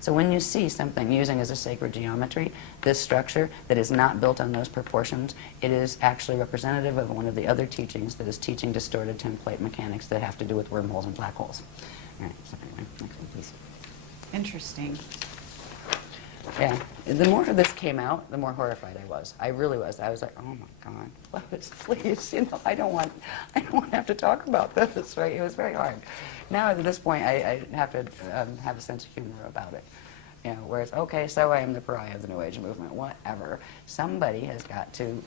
So when you see something using as a sacred geometry, this structure that is not built on those proportions, it is actually representative of one of the other teachings that is teaching distorted template mechanics that have to do with wormholes and black holes. All right, so anyway, next one, please. Interesting. Yeah, the more this came out, the more horrified I was. I really was. I was like, oh my God, please, I don't want to have to talk about this, right? It was very hard. Now at this point, I have to have a sense of humor about it. Whereas, okay, so I am the pariah of the New Age movement, whatever. Somebody has got to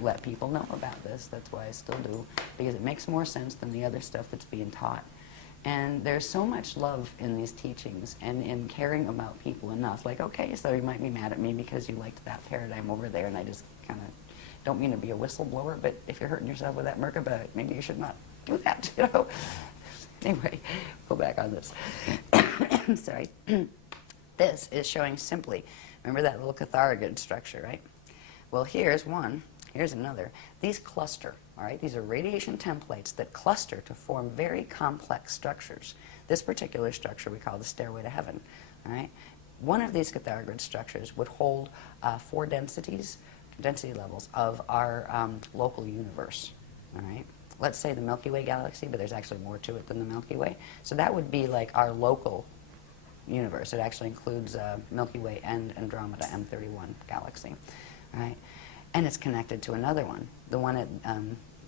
let people know about this. That's why I still do, because it makes more sense than the other stuff that's being taught. And there's so much love in these teachings and in caring about people enough. Like, okay, so you might be mad at me because you liked that paradigm over there, and I just kind of don't mean to be a whistleblower, but if you're hurting yourself with that Merkaba, maybe you should not do that, Anyway, go back on this. Sorry. This is showing simply, remember that little catharagid structure, right? Well, here's one. Here's another. These cluster. All right, these are radiation templates that cluster to form very complex structures. This particular structure we call the stairway to heaven. All right, one of these catharagrid structures would hold 4 density levels of our local universe. All right, let's say the Milky Way galaxy, but there's actually more to it than the Milky Way. So that would be like our local universe. It actually includes Milky Way and Andromeda M31 galaxy. All right, and it's connected to another one. The one at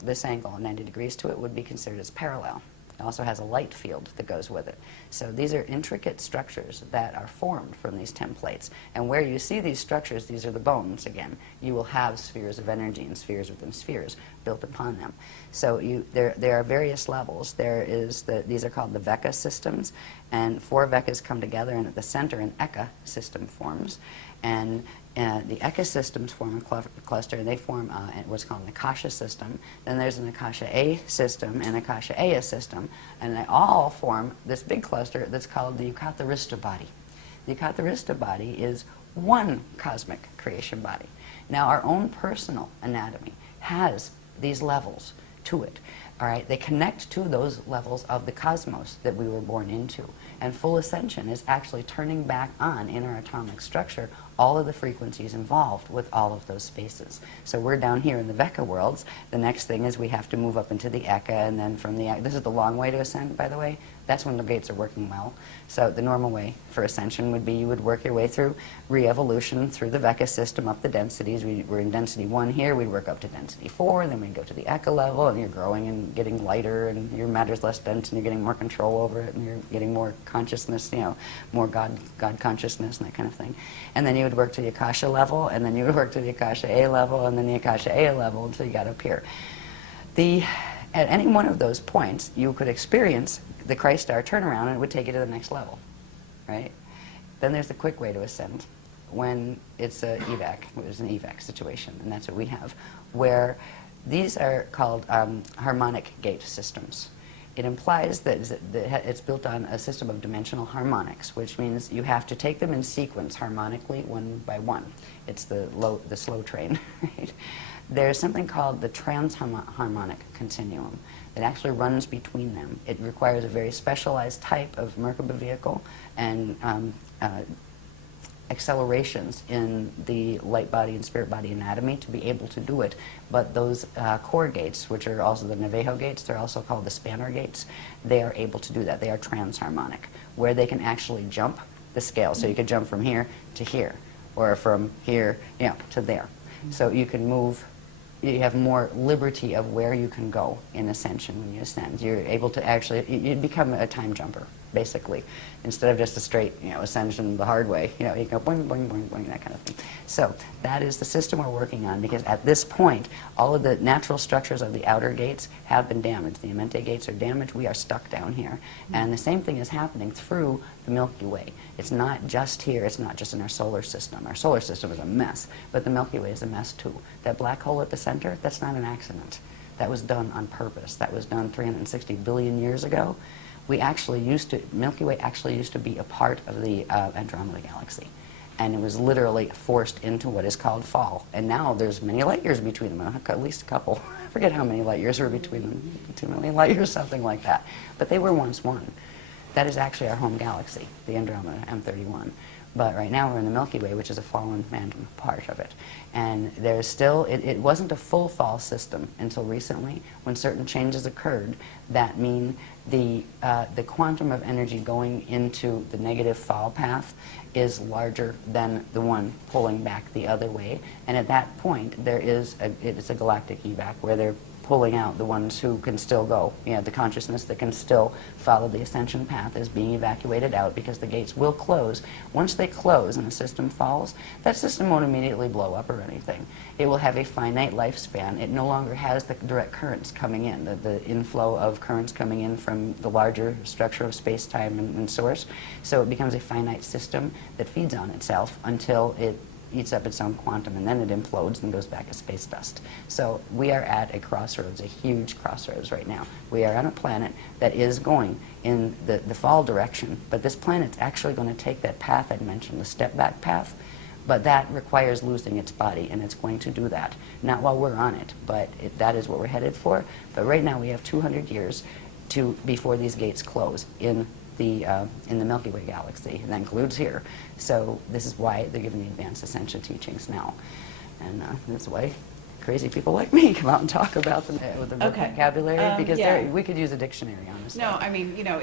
this angle, 90 degrees to it, would be considered as parallel. It also has a light field that goes with it. So these are intricate structures that are formed from these templates. And where you see these structures, these are the bones again. You will have spheres of energy and spheres within spheres built upon them. So there are various levels. These are called the Veka systems, and 4 Vekas come together, and at the center an Eka system forms. And the Eka systems form a cluster, and they form what's called an Akasha system. Then there's an Akasha A system and Akasha Aya system, and they all form this big cluster that's called the Yukatharista body. The Yukatharista body is one cosmic creation body. Now, our own personal anatomy has these levels to it. All right, they connect to those levels of the cosmos that we were born into. And full ascension is actually turning back on in our atomic structure all of the frequencies involved with all of those spaces. So we're down here in the Veka worlds. The next thing is we have to move up into the Eka, and then from the Eka, this is the long way to ascend, by the way. That's when the gates are working well. So the normal way for ascension would be you would work your way through re-evolution through the Veka system up the densities. We're in density 1 here, we'd work up to density 4, then we'd go to the Eka level, and you're growing and getting lighter, and your matter's less dense, and you're getting more control over it, and you're getting more consciousness, more God consciousness and that kind of thing. And then you would work to the Akasha level, and then you would work to the Akasha A level, and then the Akasha A level until you got up here. At any one of those points, you could experience the Christ star turnaround, and it would take you to the next level, right? Then there's the quick way to ascend, when it's an evac situation, and that's what we have, where these are called harmonic gate systems. It implies that it's built on a system of dimensional harmonics, which means you have to take them in sequence harmonically, one by one. It's the slow train, right? There's something called the transharmonic continuum that actually runs between them. It requires a very specialized type of Merkaba vehicle and accelerations in the light body and spirit body anatomy to be able to do it. But those core gates, which are also the Navajo gates, they're also called the spanner gates, they are able to do that. They are transharmonic, where they can actually jump the scale. So you could jump from here to here, or from here to there. So you can move. You have more liberty of where you can go in ascension when you ascend. You're able to actually, you become a time jumper, basically. Instead of just a straight, ascension the hard way, you go boing, boing, boing, boing, that kind of thing. So that is the system we're working on, because at this point, all of the natural structures of the outer gates have been damaged. The Amenti gates are damaged. We are stuck down here. And the same thing is happening through the Milky Way. It's not just here. It's not just in our solar system. Our solar system is a mess, but the Milky Way is a mess too. That black hole at the center, that's not an accident. That was done on purpose. That was done 360 billion years ago. Milky Way actually used to be a part of the Andromeda galaxy. And it was literally forced into what is called fall. And now there's many light years between them, at least a couple. I forget how many light years were between them, 2 million light years, something like that. But they were once one. that is actually our home galaxy, the Andromeda M31. But right now we're in the Milky Way, which is a fallen phantom part of it. And there's still, it wasn't a full fall system until recently, when certain changes occurred that mean the quantum of energy going into the negative fall path is larger than the one pulling back the other way. And at that point, it's a galactic evac where they're pulling out the ones who can still go. You know, the consciousness that can still follow the ascension path is being evacuated out, because the gates will close. Once they close and the system falls, that system won't immediately blow up or anything. It will have a finite lifespan. It no longer has the direct currents coming in, the inflow of currents coming in from the larger structure of space-time and source. So it becomes a finite system that feeds on itself until it eats up its own quantum, and then it implodes and goes back as space dust. So we are at a crossroads, a huge crossroads right now. We are on a planet that is going in the fall direction, but this planet's actually going to take that path I mentioned, the step-back path, but that requires losing its body, and it's going to do that. Not while we're on it, but that is what we're headed for. But right now we have 200 years before these gates close in the Milky Way galaxy, and that includes here. So this is why they're giving the advanced ascension teachings now. And that's why crazy people like me come out and talk about them with the vocabulary, because we could use a dictionary on this. No, I mean, you know,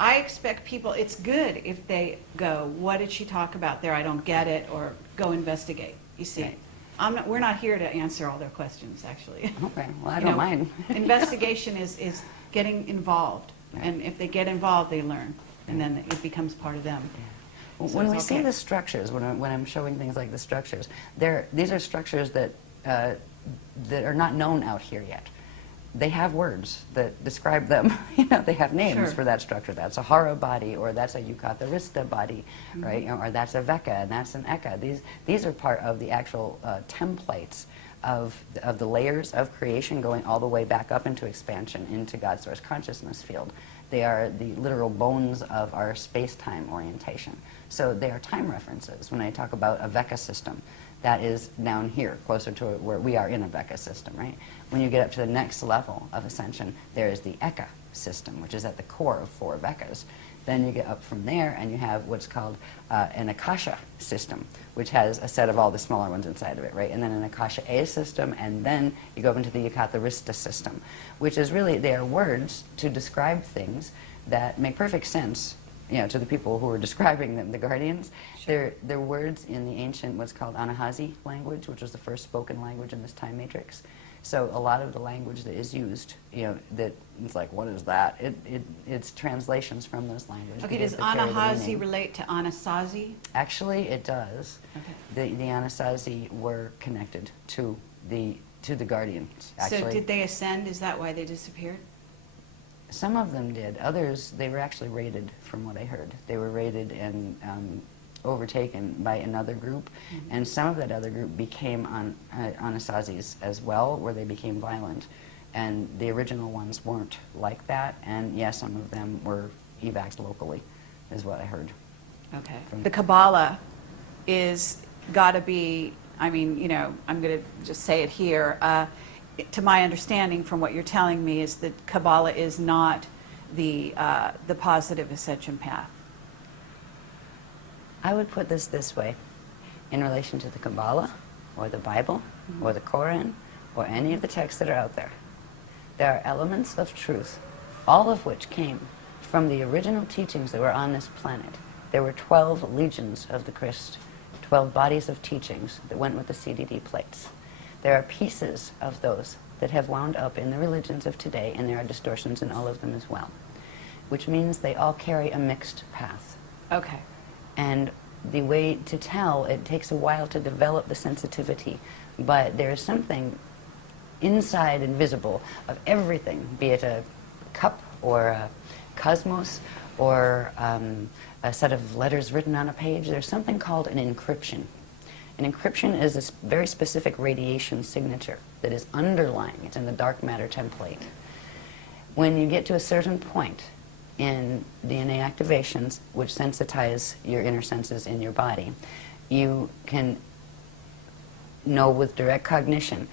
I expect people, it's good if they go, what did she talk about there? I don't get it, or go investigate, you see. Right. We're not here to answer all their questions, actually. Okay, well, I don't mind. Investigation is getting involved. Right. And if they get involved, they learn, and then it becomes part of them. Yeah. So when we see the structures, when I'm showing things like the structures, these are structures that are not known out here yet. They have words that describe them. You know, they have names for that structure. That's a Hara body, or that's a Yucatharista body, right? Or that's a Veka, and that's an Eka. These are part of the actual templates of the layers of creation, going all the way back up into expansion into God's source consciousness field. They are the literal bones of our space-time orientation. So they are time references. When I talk about a Veka system, that is down here, closer to where we are in a Veka system, right? When you get up to the next level of ascension, there is the Eka system, which is at the core of 4 Vekas. Then you get up from there, and you have what's called an Akasha system, which has a set of all the smaller ones inside of it, right? And then an Akasha A system, and then you go up into the Yucatharista system, which is really, they are words to describe things that make perfect sense, you know, to the people who are describing them, the guardians. They're words in the ancient, what's called Anahazi language, which was the first spoken language in this time matrix. So a lot of the language that is used, you know, that it's like, what is that? It's translations from those languages. Okay, does Anahazi relate to Anasazi? Actually, it does. Okay. The Anasazi were connected to the guardians, actually. So did they ascend? Is that why they disappeared? Some of them did. Others, they were actually raided, from what I heard. They were raided and overtaken by another group, and some of that other group became Anasazis as well, where they became violent. And the original ones weren't like that, and yes, some of them were evacs locally, is what I heard. Okay. The Kabbalah is got to be, I mean, you know, I'm going to just say it here. To my understanding from what you're telling me is that Kabbalah is not the positive ascension path. I would put this way, in relation to the Kabbalah, or the Bible, or the Quran, or any of the texts that are out there. There are elements of truth, all of which came from the original teachings that were on this planet. There were 12 legions of the Christ, 12 bodies of teachings that went with the CDD plates. There are pieces of those that have wound up in the religions of today, and there are distortions in all of them as well, which means they all carry a mixed path. Okay. And the way to tell, it takes a while to develop the sensitivity, but there is something inside and visible of everything, be it a cup or a cosmos or a set of letters written on a page. There's something called an encryption. An encryption is this very specific radiation signature that is underlying. It's in the dark matter template. When you get to a certain point in DNA activations, which sensitize your inner senses in your body, you can know with direct cognition.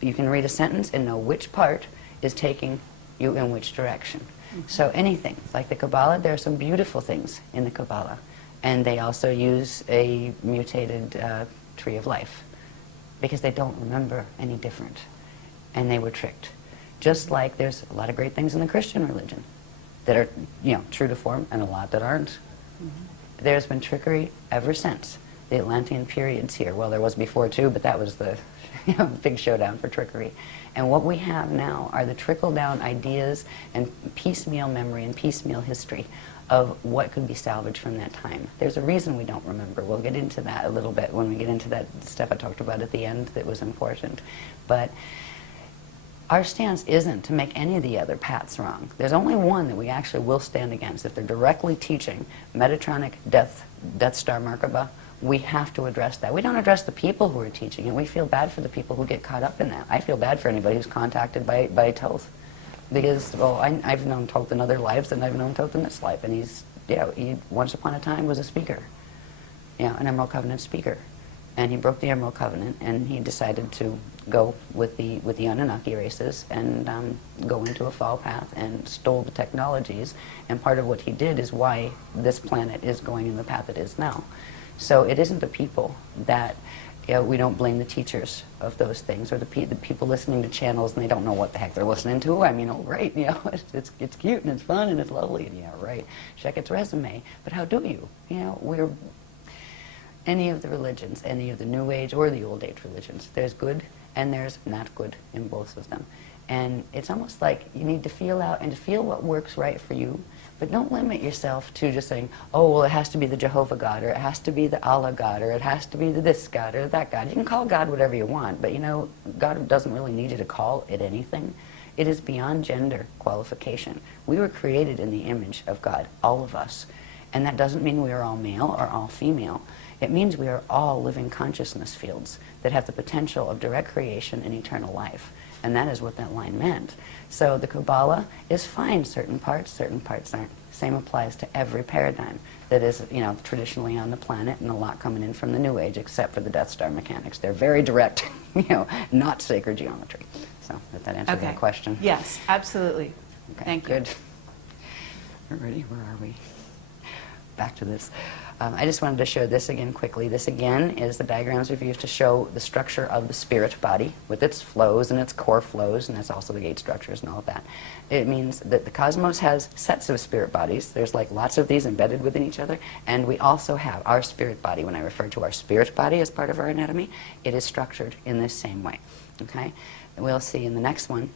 You can read a sentence and know which part is taking you in which direction. So anything, like the Kabbalah, there are some beautiful things in the Kabbalah. And they also use a mutated tree of life because they don't remember any different. And they were tricked. Just like there's a lot of great things in the Christian religion that are, true to form, and a lot that aren't. There's been trickery ever since the Atlantean periods here. Well, there was before too, but that was the big showdown for trickery. And what we have now are the trickle-down ideas and piecemeal memory and piecemeal history of what could be salvaged from that time. There's a reason we don't remember. We'll get into that a little bit when we get into that stuff I talked about at the end that was important. But our stance isn't to make any of the other paths wrong. There's only one that we actually will stand against. If they're directly teaching Metatronic Death Star Merkaba, we have to address that. We don't address the people who are teaching it. We feel bad for the people who get caught up in that. I feel bad for anybody who's contacted by Toth. Because, well, I've known Toth in other lives, and I've known Toth in this life. And he once upon a time was a speaker, an Emerald Covenant speaker. And he broke the Emerald Covenant, and he decided to go with the Anunnaki races and go into a fall path and stole the technologies. And part of what he did is why this planet is going in the path it is now. So it isn't the people that, we don't blame the teachers of those things, or the people listening to channels and they don't know what the heck they're listening to. I mean, great, it's cute and it's fun and it's lovely, and right, check its resume. But how do you? We're any of the religions, any of the New Age or the Old Age religions, there's good and there's not good in both of them. And it's almost like you need to feel out and to feel what works right for you, but don't limit yourself to just saying, oh, well, it has to be the Jehovah God, or it has to be the Allah God, or it has to be the this God or that God. You can call God whatever you want, but God doesn't really need you to call it anything. It is beyond gender qualification. We were created in the image of God, all of us. And that doesn't mean we are all male or all female. It means we are all living consciousness fields that have the potential of direct creation and eternal life. And that is what that line meant. So the Kabbalah is fine, certain parts aren't. Same applies to every paradigm that is, traditionally on the planet, and a lot coming in from the New Age, except for the Death Star mechanics. They're very direct, not sacred geometry. So if that answers that question. Yes, absolutely. Okay, Thank good. We're ready. Where are we? Back to this. I just wanted to show this again quickly. This again is the diagrams we've used to show the structure of the spirit body with its flows and its core flows, and that's also the gate structures and all of that. It means that the cosmos has sets of spirit bodies. There's like lots of these embedded within each other, and we also have our spirit body. When I refer to our spirit body as part of our anatomy, it is structured in this same way. Okay? And we'll see in the next one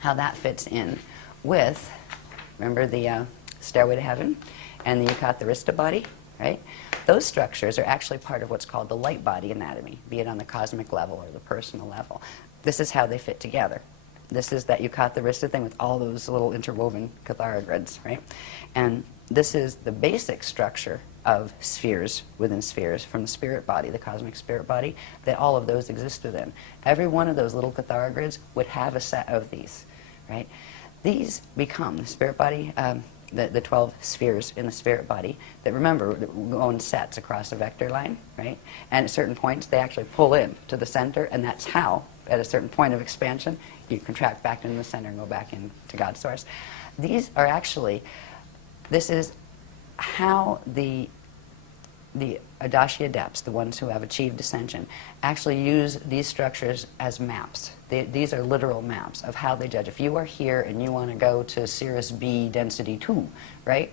how that fits in with, remember the Stairway to Heaven and the Yucatharista body? Right? Those structures are actually part of what's called the light body anatomy, be it on the cosmic level or the personal level. This is how they fit together. This is that Yucatharista thing with all those little interwoven catharogrids, right? And this is the basic structure of spheres within spheres from the spirit body, the cosmic spirit body, that all of those exist within. Every one of those little catharogrids would have a set of these, right? These become the spirit body, the 12 spheres in the spirit body that, remember, go in sets across a vector line, right? And at certain points, they actually pull in to the center, and that's how, at a certain point of expansion, you contract back into the center and go back into God's source. These are actually, this is how the Adashi adepts, the ones who have achieved ascension, actually use these structures as maps. These are literal maps of how they judge. If you are here and you want to go to Cirrus B density 2, right?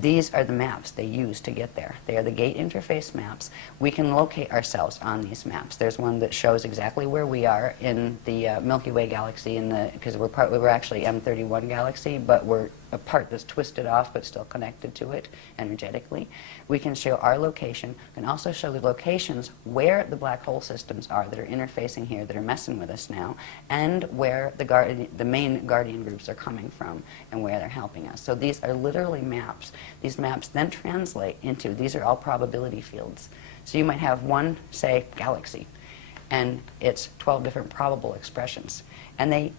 These are the maps they use to get there. They are the gate interface maps. We can locate ourselves on these maps. There's one that shows exactly where we are in the Milky Way galaxy, because we're actually M31 galaxy, but we're a part that's twisted off but still connected to it energetically. We can show our location. We can also show the locations where the black hole systems are that are interfacing here, that are messing with us now, and where the main guardian groups are coming from and where they're helping us. So these are literally maps. These maps then translate into, these are all probability fields. So you might have one, say, galaxy, and it's 12 different probable expressions. And they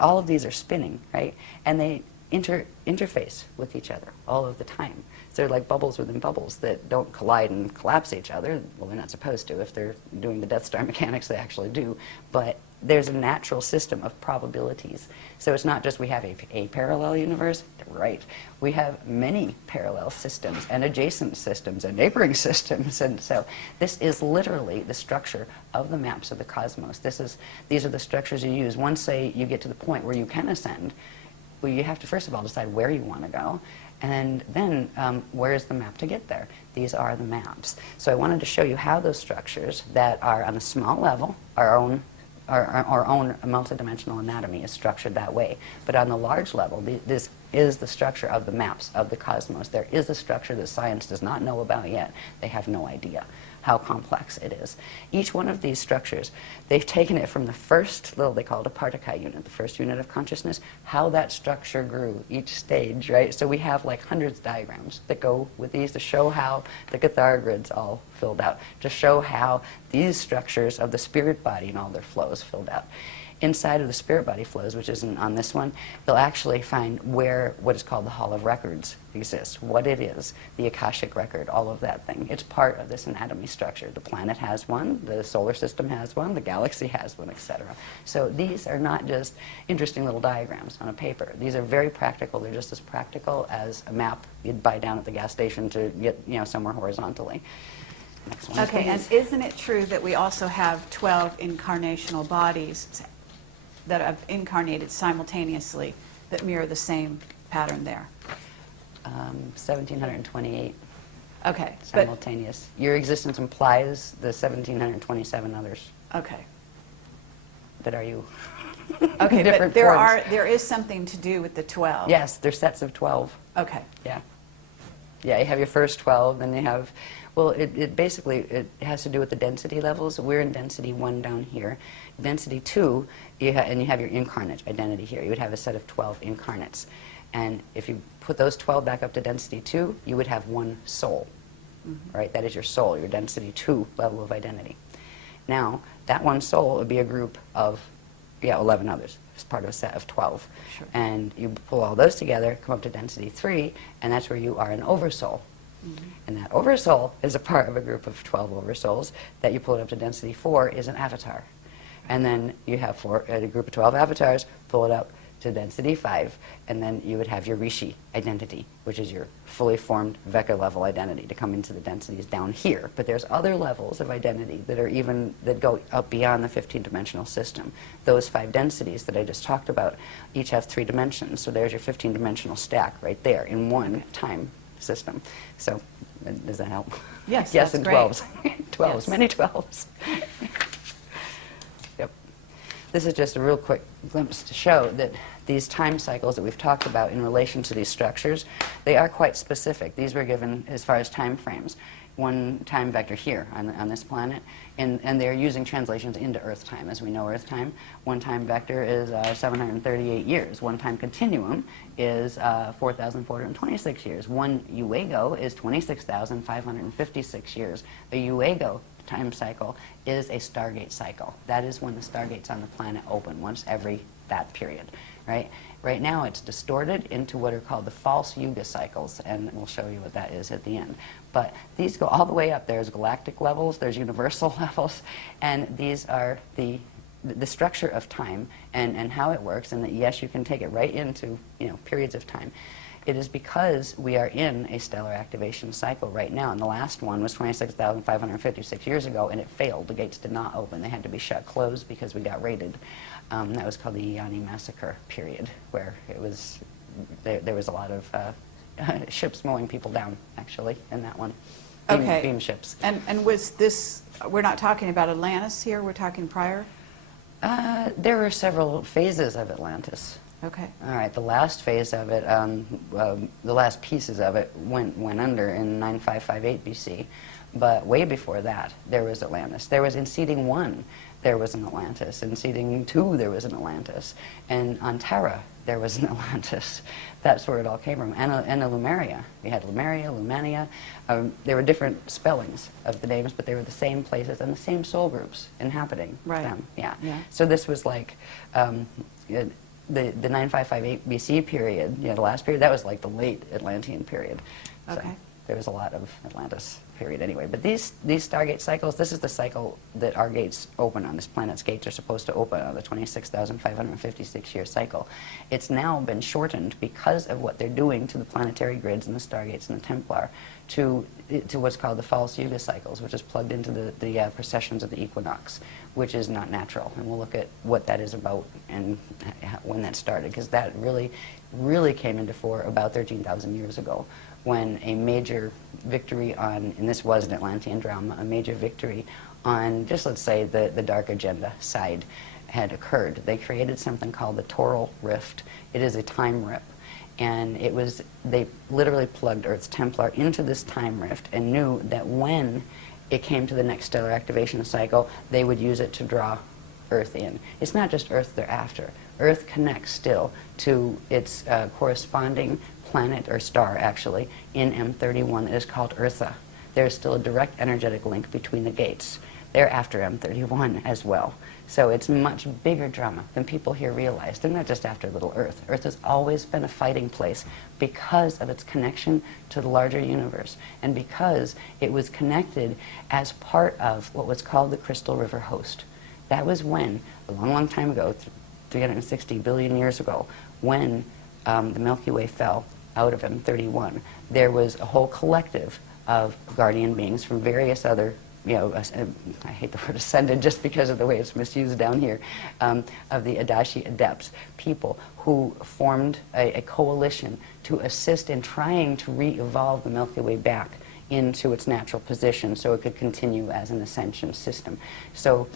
all of these are spinning, right? And they interface with each other all of the time. So they're like bubbles within bubbles that don't collide and collapse each other. Well, they're not supposed to. If they're doing the Death Star mechanics, they actually do. But there's a natural system of probabilities. So it's not just we have a parallel universe, right? We have many parallel systems and adjacent systems and neighboring systems. And so this is literally the structure of the maps of the cosmos. These are the structures you use. Once, say, you get to the point where you can ascend, well, you have to first of all decide where you want to go. And then, where is the map to get there? These are the maps. So I wanted to show you how those structures that are on a small level, our own multidimensional anatomy is structured that way. But on the large level, this is the structure of the maps of the cosmos. There is a structure that science does not know about yet. They have no idea how complex it is. Each one of these structures, they've taken it from the first little, they call it a particle unit, the first unit of consciousness, how that structure grew, each stage, right? So we have like hundreds of diagrams that go with these to show how the Cathar grid's all filled out, to show how these structures of the spirit body and all their flows filled out. Inside of the spirit body flows, which isn't on this one, they'll actually find where what is called the Hall of Records exists, what it is, the Akashic record, all of that thing. It's part of this anatomy structure. The planet has one, the solar system has one, the galaxy has one, etc. So these are not just interesting little diagrams on a paper. These are very practical. They're just as practical as a map you'd buy down at the gas station to get, somewhere horizontally. Next one. Okay, and isn't it true that we also have 12 incarnational bodies that have incarnated simultaneously that mirror the same pattern there? 1,728 Okay. simultaneous. Your existence implies the 1,727 others. Okay. That are you. Okay, but Different forms. there is something to do with the 12. Yes, they're sets of 12. Okay. Yeah. Yeah, you have your first 12, then you have, well, it basically, it has to do with the density levels. We're in density 1 down here. Density 2, and you have your incarnate identity here. You would have a set of 12 incarnates. And if you put those 12 back up to density 2, you would have one soul, right? That is your soul, your density 2 level of identity. Now, that one soul would be a group of, 11 others. It's part of a set of 12. Sure. And you pull all those together, come up to density 3, and that's where you are an oversoul. And that oversoul is a part of a group of 12 oversouls. That you pull it up to density 4 is an avatar. And then you have a group of 12 avatars, pull it up to density 5, and then you would have your Rishi identity, which is your fully formed Vecca level identity to come into the densities down here. But there's other levels of identity that go up beyond the 15-dimensional system. Those 5 densities that I just talked about each have 3 dimensions. So there's your 15-dimensional stack right there in one time system. So does that help? Yes, Yes, that's and great. 12s. 12s, Yes. many 12s. Yep. This is just a real quick glimpse to show that these time cycles that we've talked about in relation to these structures, they are quite specific. These were given as far as time frames. One time vector here on this planet, and they're using translations into Earth time. As we know Earth time, one time vector is 738 years. One time continuum is 4,426 years. One Uego is 26,556 years. A Uego time cycle is a Stargate cycle. That is when the Stargates on the planet open, once every that period, right? Right now it's distorted into what are called the false Yuga cycles, and we'll show you what that is at the end. But these go all the way up. There's galactic levels, there's universal levels, and these are the structure of time and how it works, and that yes, you can take it right into periods of time. It is because we are in a stellar activation cycle right now, and the last one was 26,556 years ago, and it failed. The gates did not open. They had to be shut closed because we got raided. That was called the Yanni Massacre period, where it was there was a lot of ships mowing people down, actually, in that one. Beam ships. And was this, we're not talking about Atlantis here, we're talking prior? There were several phases of Atlantis. Okay. All right, the last phase of it, the last pieces of it went under in 9558 BC, but way before that, there was Atlantis. There was in seeding 1, there was an Atlantis. In seeding 2, there was an Atlantis. And on Terra, there was an Atlantis. That's where it all came from. And a Lemuria. We had Lemuria, Lumania. There were different spellings of the names, but they were the same places and the same soul groups inhabiting them. Yeah. So this was like the 9558 BC period, the last period, that was like the late Atlantean period. So, Okay. there was a lot of Atlantis period anyway. But these Stargate cycles, this is the cycle that our gates open on. This planet's gates are supposed to open on the 26,556-year cycle. It's now been shortened because of what they're doing to the planetary grids and the Stargates and the Templar to what's called the false Yuga cycles, which is plugged into the precessions of the equinox, which is not natural. And we'll look at what that is about and when that started, because that really came into fore about 13,000 years ago, when a major victory on, and this was an Atlantean drama, a major victory on, just let's say, the dark agenda side had occurred. They created something called the Toral Rift. It is a time rip. And they literally plugged Earth's Templar into this time rift and knew that when it came to the next stellar activation cycle, they would use it to draw Earth in. It's not just Earth they're after. Earth connects still to its corresponding planet, or star actually, in M31 that is called Eartha. There's still a direct energetic link between the gates. They're after M31 as well. So it's much bigger drama than people here realize. They're not just after little Earth. Earth has always been a fighting place because of its connection to the larger universe, and because it was connected as part of what was called the Krystal River host. That was when, a long, long time ago, 360 billion years ago, when the Milky Way fell out of M31, there was a whole collective of guardian beings from various other, I hate the word ascended just because of the way it's misused down here, of the Adashi Adepts, people who formed a coalition to assist in trying to re-evolve the Milky Way back into its natural position so it could continue as an ascension system. So,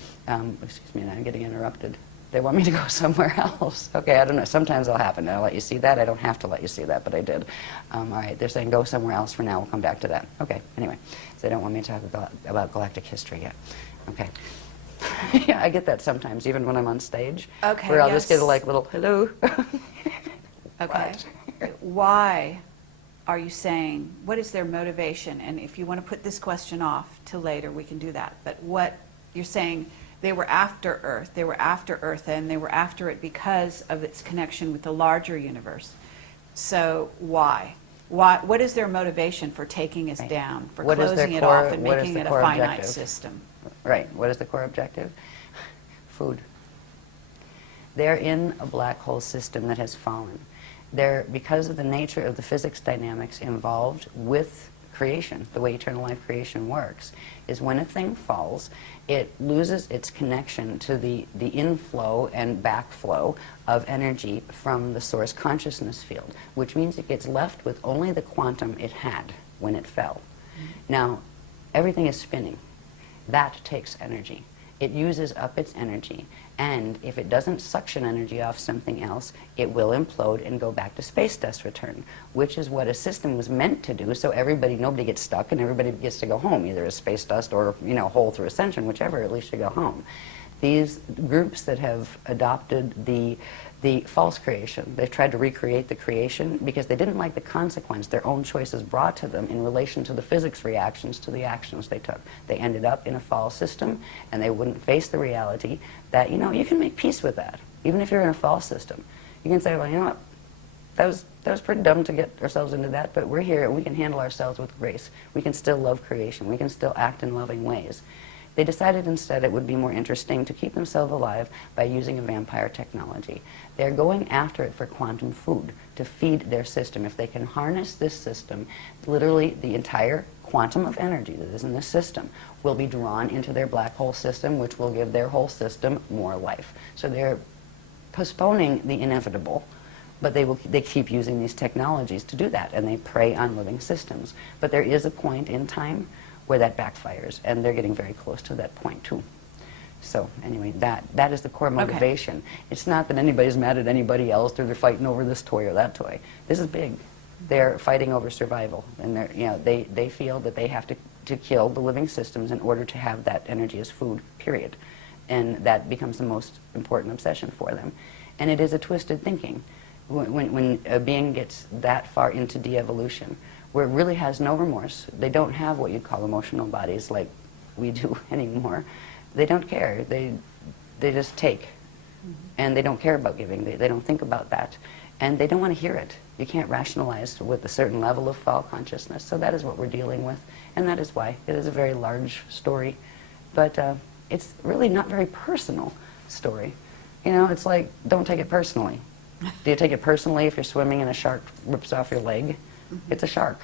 excuse me, I'm getting interrupted. They want me to go somewhere else. Okay, I don't know. Sometimes it'll happen. I'll let you see that. I don't have to let you see that, but I did. All right, they're saying go somewhere else for now. We'll come back to that. Okay, anyway. So they don't want me to talk about galactic history yet. Okay. Yeah, I get that sometimes, even when I'm on stage. Okay, where I'll just get a little, hello. Okay. Why are you saying, what is their motivation? And if you want to put this question off till later, we can do that. But what you're saying, they were after Earth, and they were after it because of its connection with the larger universe. So why? What is their motivation for taking us down, for closing it off and making it a finite system? Right. What is the core objective? Food. They're in a black hole system that has fallen. Because of the nature of the physics dynamics involved with creation, the way eternal life creation works, is when a thing falls, it loses its connection to the inflow and backflow of energy from the source consciousness field, which means it gets left with only the quantum it had when it fell. Now, everything is spinning. That takes energy. It uses up its energy, and if it doesn't suction energy off something else, it will implode and go back to space dust return, which is what a system was meant to do, so nobody gets stuck and everybody gets to go home, either as space dust or, whole through ascension, whichever, at least you go home. These groups that have adopted the false creation, they've tried to recreate the creation because they didn't like the consequence their own choices brought to them in relation to the physics reactions to the actions they took. They ended up in a false system, and they wouldn't face the reality that, you can make peace with that, even if you're in a false system. You can say, well, you know what, that was pretty dumb to get ourselves into that, but we're here and we can handle ourselves with grace. We can still love creation. We can still act in loving ways. They decided instead it would be more interesting to keep themselves alive by using a vampire technology. They're going after it for quantum food, to feed their system. If they can harness this system, literally the entire quantum of energy that is in this system will be drawn into their black hole system, which will give their whole system more life. So they're postponing the inevitable, but they keep using these technologies to do that, and they prey on living systems. But there is a point in time where that backfires, and they're getting very close to that point too. So anyway, that is the core motivation. Okay. It's not that anybody's mad at anybody else or they're fighting over this toy or that toy. This is big. They're fighting over survival, and they feel that they have to kill the living systems in order to have that energy as food, period. And that becomes the most important obsession for them. And it is a twisted thinking. When a being gets that far into de-evolution, where it really has no remorse, they don't have what you'd call emotional bodies like we do anymore. They don't care. They just take. And they don't care about giving. They don't think about that. And they don't want to hear it. You can't rationalize with a certain level of fall consciousness. So that is what we're dealing with. And that is why it is a very large story. But it's really not very personal story. You know, it's like, don't take it personally. Do you take it personally if you're swimming and a shark rips off your leg? Mm-hmm. It's a shark.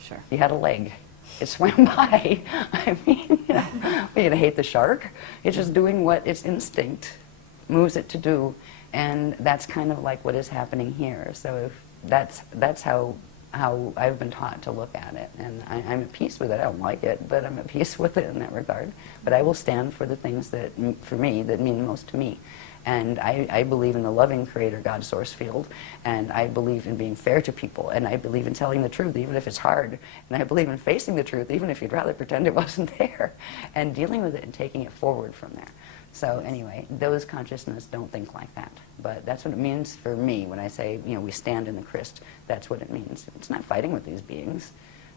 Sure. You had a leg. It swam by. I mean, you know, are you going to hate the shark? It's just doing what its instinct moves it to do. And that's kind of like what is happening here. So that's how I've been taught to look at it. And I'm at peace with it. I don't like it, but I'm at peace with it in that regard. But I will stand for the things that, for me, that mean most to me. And I believe in the loving creator God source field, and I believe in being fair to people, and I believe in telling the truth even if it's hard, and I believe in facing the truth even if you'd rather pretend it wasn't there, and dealing with it and taking it forward from there. So anyway, those consciousness don't think like that. But that's what it means for me when I say, you know, we stand in the Christ. That's what it means. It's not fighting with these beings.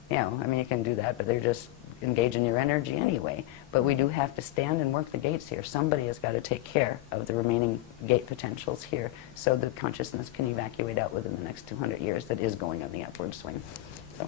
You know, I mean, you can do that, but they're just engaging your energy anyway. But we do have to stand and work the gates here. Somebody has got to take care of the remaining gate potentials here so the consciousness can evacuate out within the next 200 years that is going on the upward swing. So.